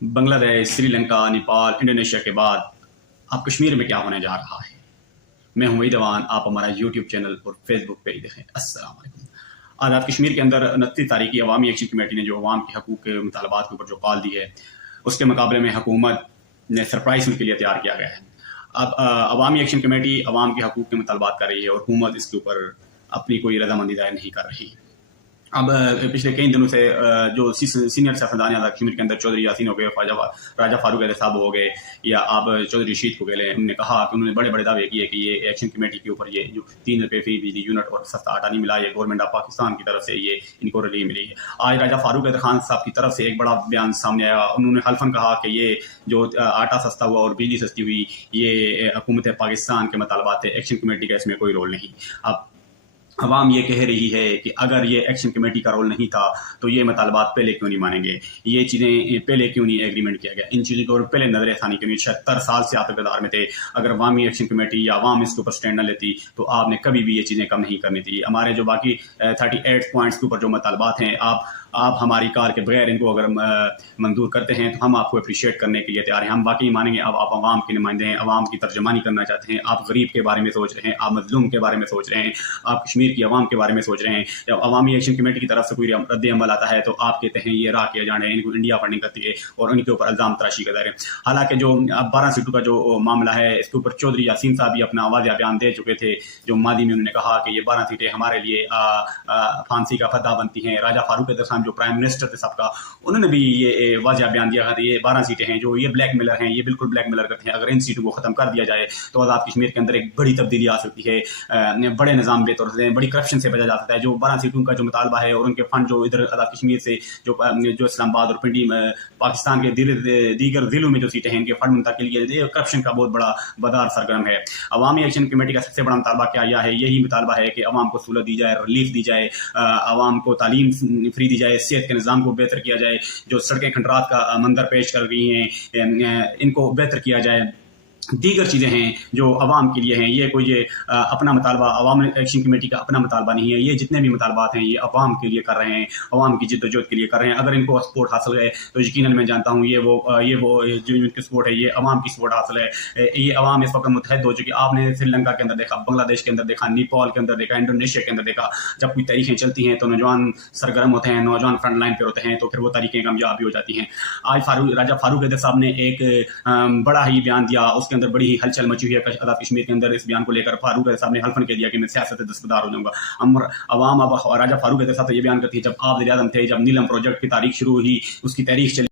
بنگلہ دیش، سری لنکا، نیپال، انڈونیشیا کے بعد اب کشمیر میں کیا ہونے جا رہا ہے؟ میں ہوں وحید اوان، آپ ہمارا یوٹیوب چینل اور فیس بک پیج دیکھیں۔ السلام علیکم۔ آزاد کشمیر کے اندر 29 تاریخ کی عوامی ایکشن کمیٹی نے جو عوام کے حقوق کے مطالبات کے اوپر جو کال دی ہے، اس کے مقابلے میں حکومت نے سرپرائز ان کے لیے تیار کیا گیا ہے۔ اب عوامی ایکشن کمیٹی عوام کے حقوق کے مطالبات کر رہی ہے اور حکومت اس کے اوپر اپنی کوئی رضامندی ظاہر نہیں کر رہی۔ اب پچھلے کئی دنوں سے جو سینئر سیاستدان آزاد کشمیر کے اندر چودھری یاسین ہو گئے، راجہ فاروق احمد صاحب ہو گئے، یا آپ چودھری رشید کو گئے، انہوں نے کہا کہ انہوں نے بڑے بڑے دعوے کیے کہ یہ ایکشن کمیٹی کے اوپر یہ جو 3 روپے فی بجلی یونٹ اور سستا آٹا نہیں ملا، یہ گورنمنٹ آف پاکستان کی طرف سے یہ ان کو ریلیف ملی ہے۔ آج راجہ فاروق احمد خان صاحب کی طرف سے ایک بڑا بیان سامنے آیا، انہوں نے حلفاً کہا کہ یہ جو آٹا سستا ہوا اور بجلی سستی ہوئی، یہ حکومت پاکستان کے مطالبات تھے، ایکشن کمیٹی کا اس میں کوئی رول نہیں۔ اب عوام یہ کہہ رہی ہے کہ اگر یہ ایکشن کمیٹی کا رول نہیں تھا تو یہ مطالبات پہلے کیوں نہیں مانیں گے، یہ چیزیں پہلے کیوں نہیں ایگریمنٹ کیا گیا، ان چیزوں کے اوپر پہلے نظر ثانی کیوں نہیں۔ 76 سال سے آپ اقتدار میں تھے، اگر عوامی ایکشن کمیٹی یا عوام اس کے اوپر سٹینڈ نہ لیتی تو آپ نے کبھی بھی یہ چیزیں کم نہیں کرنی تھی۔ ہمارے جو باقی 38 پوائنٹس کے اوپر جو مطالبات ہیں، آپ ہماری کار کے بغیر ان کو اگر منظور کرتے ہیں تو ہم آپ کو اپریشیٹ کرنے کے لیے تیار ہیں، ہم واقعی مانیں گے۔ اب آپ عوام کے نمائندے ہیں، عوام کی ترجمانی کرنا چاہتے ہیں، آپ غریب کے بارے میں سوچ رہے ہیں، آپ مظلوم کے بارے میں سوچ رہے ہیں، آپ کشمیر کی عوام کے بارے میں سوچ رہے ہیں۔ جب عوامی ایکشن کمیٹی کی طرف سے کوئی رد عمل آتا ہے تو آپ کہتے ہیں یہ راہ کیا جانا ہے، ان کو انڈیا فنڈنگ کرتی ہے اور ان کے اوپر الزام تراشی کا دائر ہے۔ حالانکہ جو 12 سیٹوں کا جو معاملہ ہے، اس کے اوپر چودھری یاسین صاحب بھی اپنا واضح بیان دے چکے تھے، جو ماضی میں انہوں نے کہا کہ یہ 12 سیٹیں ہمارے لیے پھانسی کا فدا بنتی ہیں۔ راجہ فاروق احمد خان جو پرائم منسٹر تھے سب کا، انہوں نے بھی یہ واضح بیان دیا کہ یہ 12 سیٹیں ہیں جو یہ بلیک میلر ہیں، یہ بالکل بلیک میلر کرتے ہیں، اگر ان سیٹوں کو ختم کر دیا جائے تو آزاد کشمیر کے اندر ایک بڑی تبدیلی آ سکتی ہے، بڑے نظام بے طور سے بڑی کرپشن سے بچا جا سکتا ہے۔ جو 12 سیٹوں کا جو مطالبہ ہے اور ان کے فنڈ جو ادھر آزاد کشمیر سے جو اسلام آباد اور پنڈی پاکستان کے دیگر ضلعوں میں جو سیٹیں ہیں، ان کے فنڈ منتقل کیے جاتے ہیں، کرپشن کا بہت بڑا بازار سرگرم ہے۔ عوامی ایکشن کمیٹی کا سب سے بڑا مطالبہ کیا ہے؟ یہی مطالبہ ہے کہ عوام کو سہولت دی جائے، ریلیف دی جائے، عوام کو تعلیم فری دی جائے، صحت کے نظام کو بہتر کیا جائے، جو سڑکیں کھنڈرات کا منظر پیش کر رہی ہیں ان کو بہتر کیا جائے، دیگر چیزیں ہیں جو عوام کے لیے ہیں۔ یہ کوئی اپنا مطالبہ عوامی ایکشن کمیٹی کا اپنا مطالبہ نہیں ہے، یہ جتنے بھی مطالبات ہیں یہ عوام کے لیے کر رہے ہیں، عوام کی جد و جہد کے لیے کر رہے ہیں۔ اگر ان کو سپورٹ حاصل ہے تو یقیناً میں جانتا ہوں یہ وہ جو ان کی سپورٹ ہے، یہ عوام کی سپورٹ حاصل ہے۔ یہ عوام اس وقت متحد ہو چکی۔ آپ نے سری لنکا کے اندر دیکھا، بنگلہ دیش کے اندر دیکھا، نیپال کے اندر دیکھا، انڈونیشیا کے اندر دیکھا، جب کوئی تاریخیں چلتی ہیں تو نوجوان سرگرم ہوتے ہیں، نوجوان فرنٹ لائن پہ ہوتے ہیں، تو پھر وہ تاریخیں کامیاب بھی ہو جاتی ہیں۔ آج راجہ فاروق احمد صاحب نے ایک بڑا ہی بیان دیا، اس کے اندر بڑی ہی ہلچل مچی ہوئی ہے آزاد کشمیر کے اندر۔ اس بیان کو لے کر فاروق احمد صاحب نے حلفاً کہہ دیا کہ میں سیاست سے دستبردار ہو جاؤں گا۔ عوام اب راجہ فاروق احمد صاحب یہ بیان کرتی ہے، جب آپ وزیر اعظم تھے، جب نیلم پروجیکٹ کی تاریخ شروع ہوئی، اس کی تاریخ چلی